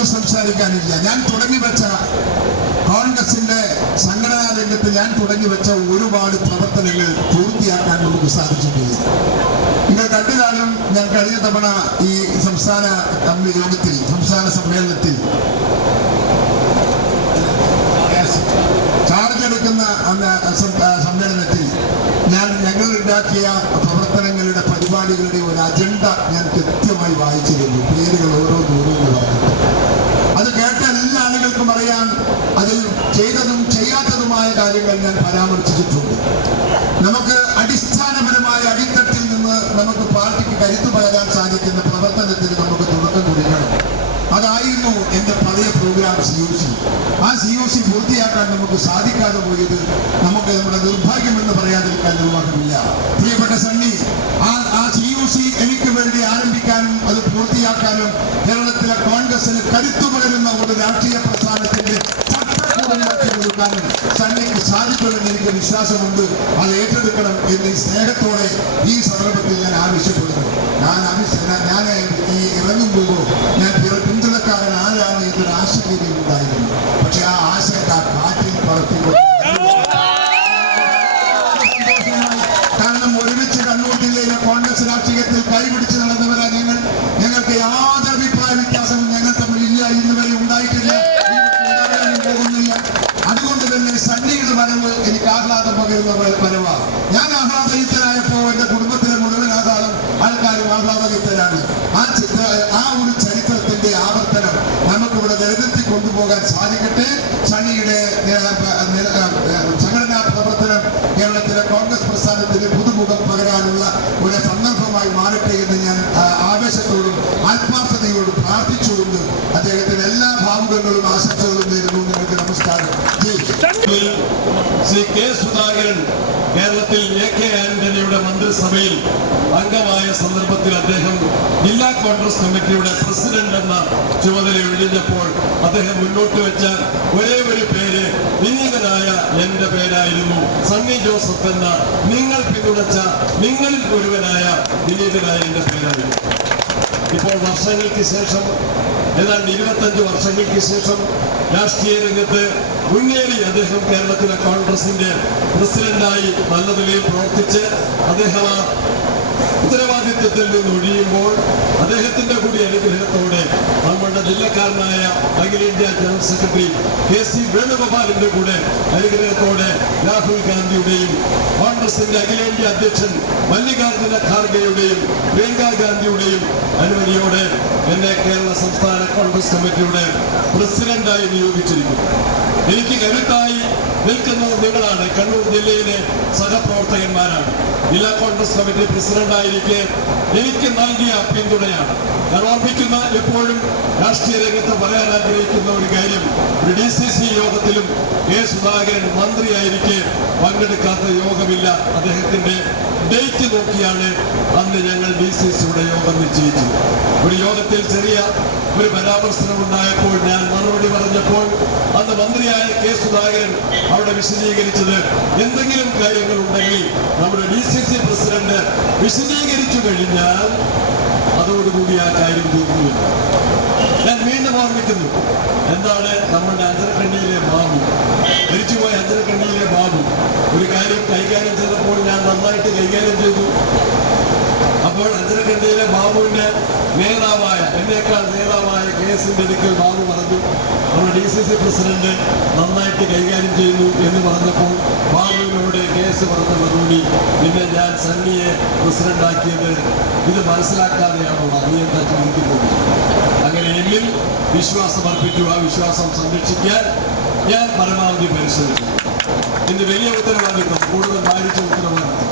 എനിക്കൊന്നും സംസാരിക്കാനില്ല. ഞാൻ തുടങ്ങി വെച്ച കോൺഗ്രസിന്റെ സംഘടനാ രംഗത്ത് ഞാൻ തുടങ്ങി വെച്ച ഒരുപാട് പ്രവർത്തനങ്ങൾ പൂർത്തിയാക്കാൻ നമുക്ക് സാധിച്ചിട്ടില്ല. നിങ്ങൾ കണ്ടുകാണും, ഞാൻ കഴിഞ്ഞ തവണ ഈ സംസ്ഥാന യോഗത്തിൽ, സംസ്ഥാന സമ്മേളനത്തിൽ ചാർജ് എടുക്കുന്ന സമ്മേളനത്തിൽ ഞങ്ങൾ ഉണ്ടാക്കിയ പ്രവർത്തനങ്ങളുടെ പരിപാടികളുടെ ഒരു അജണ്ട ഞാൻ കൃത്യമായി വായിച്ചിരുന്നു. പേരുകൾ ഓരോന്ന് പറഞ്ഞു. അത് കേട്ട എല്ലാ ആളുകൾക്കും അറിയാം, അതിൽ ചെയ്തതും ചെയ്യാത്തതുമായ കാര്യങ്ങൾ ഞാൻ പരാമർശിച്ചിട്ടുണ്ട്. നമുക്ക് അടിസ്ഥാനപരമായ അടിത്തട്ടിൽ നിന്ന് നമുക്ക് പാർട്ടിക്ക് കരുത്തു പകരാൻ സാധിക്കുന്ന പ്രവർത്തനത്തിന് നമുക്ക് തുടക്കം കുറിക്കണം. അതായിരുന്നു എൻ്റെ പഴയ പ്രോഗ്രാം COC. ആ COC പൂർത്തിയാക്കാൻ നമുക്ക് സാധിക്കാതെ പോയത് നമുക്ക് നമ്മുടെ നിർഭാഗ്യമെന്ന് പറയാതിരിക്കാൻ നിർവാഹമില്ല. പ്രിയപ്പെട്ട സണ്ണി, ആ COC എനിക്ക് വേണ്ടി ആരംഭിക്കാനും അത് പൂർത്തിയാക്കാനും കേരളത്തിലെ കോൺഗ്രസിന് കരുത്തു പകരുന്ന ഒരു രാഷ്ട്രീയ പ്രസ്ഥാനത്തിന്റെ കൊടുക്കാനും സണ്ണിക്ക് സാധിക്കുമെന്ന് എനിക്ക് വിശ്വാസമുണ്ട്. അത് ഏറ്റെടുക്കണം എന്ന് സ്നേഹത്തോടെ ഈ സന്ദർഭത്തിൽ ഞാൻ ആവശ്യപ്പെടുന്നു. ഞാൻ ഈ ഇറങ്ങുമ്പോൾ ഞാൻ പിന്തുണക്കാരൻ ആരാണ് എന്നൊരു ആശങ്കയും ഉണ്ടായിരുന്നു. പക്ഷെ ആ ആശങ്ക കാറ്റിൽ പറത്തിക്കൊണ്ട്, കാരണം ഒരുമിച്ച് കണ്ണൂർ ജില്ലയിലെ കോൺഗ്രസ് രാഷ്ട്രീയത്തിൽ കൈപിടിച്ച് നടന്നവരാ ഞങ്ങൾ. ഞങ്ങൾക്ക് യാതൊരു അഭിപ്രായ വ്യത്യാസവും ഞങ്ങൾ തമ്മിൽ ഇല്ല, ഇന്നുവരെ ഉണ്ടായിട്ടില്ല, പോകുന്നില്ല. അതുകൊണ്ട് തന്നെ സണ്ണിയുടെ വരവ് എനിക്ക് ആഹ്ലാദം പകരുന്ന വരവാണ്. ഞാൻ ആഹ്ലാദയുക്തനായപ്പോൾ എൻ്റെ കുടുംബത്തിലെ മുഴുവൻ ആൾക്കാരും ആഹ്ലാദയുക്തരാണ്. ആ ഒരു ചരിത്രത്തിന്റെ ആവർത്തനം നമുക്കിവിടെ നിലനിർത്തി കൊണ്ടുപോകാൻ സാധിക്കട്ടെ. സണ്ണിയുടെ സംഘടനാ പ്രവർത്തനം കേരളത്തിലെ കോൺഗ്രസ് പ്രസ്ഥാനത്തിന് പുതുമുഖം പകരാനുള്ള ഒരു സന്ദർഭമായി മാറട്ടെ എന്ന് ഞാൻ ആവേശത്തോടും ആത്മാർത്ഥതയോടും പ്രാർത്ഥിച്ചുകൊണ്ട് അദ്ദേഹത്തിന് എല്ലാ ഭാവുകങ്ങളും ആശംസകളും നേരുന്നു. നിങ്ങൾക്ക് നമസ്കാരം. ശ്രീ കെ സുധാകരൻ കേരളത്തിൽ AK ആന്റണിയുടെ മന്ത്രിസഭയിൽ അംഗമായ സന്ദർഭത്തിൽ അദ്ദേഹം ജില്ലാ കോൺഗ്രസ് കമ്മിറ്റിയുടെ പ്രസിഡന്റ് എന്ന ചുമതല ഒഴിഞ്ഞപ്പോൾ അദ്ദേഹം മുന്നോട്ട് വെച്ച ഒരേ ഒരു പേര് വിനീതനായ എന്റെ പേരായിരുന്നു. സണ്ണി ജോസഫ് എന്ന നിങ്ങൾ പിന്തുണച്ച നിങ്ങളിൽ ഒരുവനായ വിനീതനായ എന്റെ പേരായിരുന്നു. ഇപ്പോൾ വർഷങ്ങൾക്ക് ശേഷം, ഏതാണ്ട് 25 വർഷങ്ങൾക്ക് ശേഷം രാഷ്ട്രീയ രംഗത്ത് മുന്നേറി അദ്ദേഹം കേരളത്തിലെ കോൺഗ്രസിന്റെ പ്രസിഡന്റായി നല്ല നിലയിൽ പ്രവർത്തിച്ച് അദ്ദേഹം ആ ഉത്തരവാദിത്വത്തിൽ നിന്ന് ഒഴിയുമ്പോൾ അദ്ദേഹത്തിന്റെ കൂടി അനുഗ്രഹത്തോടെ നമ്മുടെ ജില്ലക്കാരനായ അഖിലേന്ത്യാ ജനറൽ സെക്രട്ടറി KC വേണുഗോപാലിന്റെ കൂടെ അനുഗ്രഹത്തോടെ രാഹുൽ ഗാന്ധിയുടെയും കോൺഗ്രസിന്റെ അഖിലേന്ത്യാ അധ്യക്ഷൻ മല്ലികാർജുന ഖാർഗെയുടെയും പ്രിയങ്ക ഗാന്ധിയുടെയും അനുമതിയോടെ എന്നെ കേരള സംസ്ഥാന കോൺഗ്രസ് കമ്മിറ്റിയുടെ പ്രസിഡന്റായി നിയോഗിച്ചിരിക്കുന്നു. എനിക്ക് കരുത്തായി നിൽക്കുന്നത് നിങ്ങളാണ്, കണ്ണൂർ ജില്ലയിലെ സഹപ്രവർത്തകന്മാരാണ്. ജില്ലാ കോൺഗ്രസ് കമ്മിറ്റി പ്രസിഡന്റായിരിക്കെ എനിക്ക് നൽകിയ പിന്തുണയാണ്. ഞാൻ ഓർമ്മിക്കുന്ന, എപ്പോഴും രാഷ്ട്രീയ രംഗത്ത് പറയാൻ ആഗ്രഹിക്കുന്ന ഒരു കാര്യം, ഒരു DCC യോഗത്തിലും കെ സുധാകരൻ മന്ത്രിയായിരിക്കെ പങ്കെടുക്കാത്ത യോഗമില്ല. അദ്ദേഹത്തിന്റെ ഡേറ്റ് നോക്കിയാണ് അന്ന് ഞങ്ങൾ DCCയുടെ യോഗം നിശ്ചയിച്ചത്. ഒരു യോഗത്തിൽ ചെറിയ ഒരു പരാമർശനം ഉണ്ടായപ്പോൾ ഞാൻ മറുപടി പറഞ്ഞപ്പോൾ അന്ന് മന്ത്രിയായ കെ സുധാകരൻ അവിടെ വിശദീകരിച്ചത്, എന്തെങ്കിലും കാര്യങ്ങൾ ഉണ്ടെങ്കിൽ നമ്മുടെ DCC പ്രസിഡന്റ് വിശദീകരിച്ചു കഴിഞ്ഞാൽ അതോടുകൂടി ആ കാര്യം തീർന്നു. ഞാൻ വീണ്ടും ഓർമ്മിക്കുന്നു, എന്താണ് നമ്മുടെ അഞ്ചരക്കണ്ണിയിലെ ബാബു, മരിച്ചുപോയ അഞ്ചരക്കണ്ണിയിലെ ബാബു ഒരു കാര്യം കൈകാര്യം ചെയ്തപ്പോൾ ഞാൻ നന്നായിട്ട് കൈകാര്യം ചെയ്തു. അപ്പോൾ അഞ്ചരക്കണ്ണിയിലെ ബാബുവിന്റെ നേതാവായ, എന്നേക്കാൾ നേതാവായ കേസിന്റെ അടുക്കൽ ബാബു പറഞ്ഞു, നമ്മുടെ DCC പ്രസിഡന്റ് നന്നായിട്ട് കൈകാര്യം ചെയ്യുന്നു എന്ന് പറഞ്ഞപ്പോൾ ബാബുവിനോട് കേസ് പറഞ്ഞ മറുപടി, പിന്നെ ഞാൻ സണ്ണിയെ പ്രസിഡന്റാക്കിയത് ഇത് മനസ്സിലാക്കാതെയാണോ, നീ എന്താ ചിന്തിക്കുന്നത്? അങ്ങനെ എന്നിൽ വിശ്വാസം അർപ്പിച്ചു. ആ വിശ്വാസം സംരക്ഷിക്കാൻ ഞാൻ പരമാവധി പരിശ്രമിച്ചു. ഇന്ന് വലിയ ഉത്തരവാദിത്വം, കൂടുതൽ ഭാരിച്ച ഉത്തരവാദിത്വം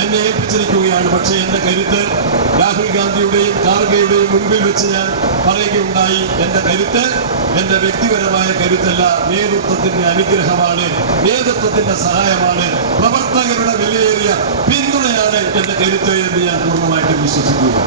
എന്നെ ഏൽപ്പിച്ചിരിക്കുകയാണ്. പക്ഷേ എന്റെ കരുത്ത് രാഹുൽ ഗാന്ധിയുടെയും ഖാർഗെയുടെയും മുൻപിൽ വെച്ച് ഞാൻ പറയുകയുണ്ടായി, എന്റെ കരുത്ത് എന്റെ വ്യക്തിപരമായ കരുത്തല്ല, നേതൃത്വത്തിന്റെ അനുഗ്രഹമാണ്, നേതൃത്വത്തിന്റെ സഹായമാണ്, പ്രവർത്തകരുടെ വിലയേറിയ പിന്തുണയാണ് എന്റെ കരുത്ത് എന്ന് ഞാൻ പൂർണ്ണമായിട്ടും വിശ്വസിക്കുന്നു.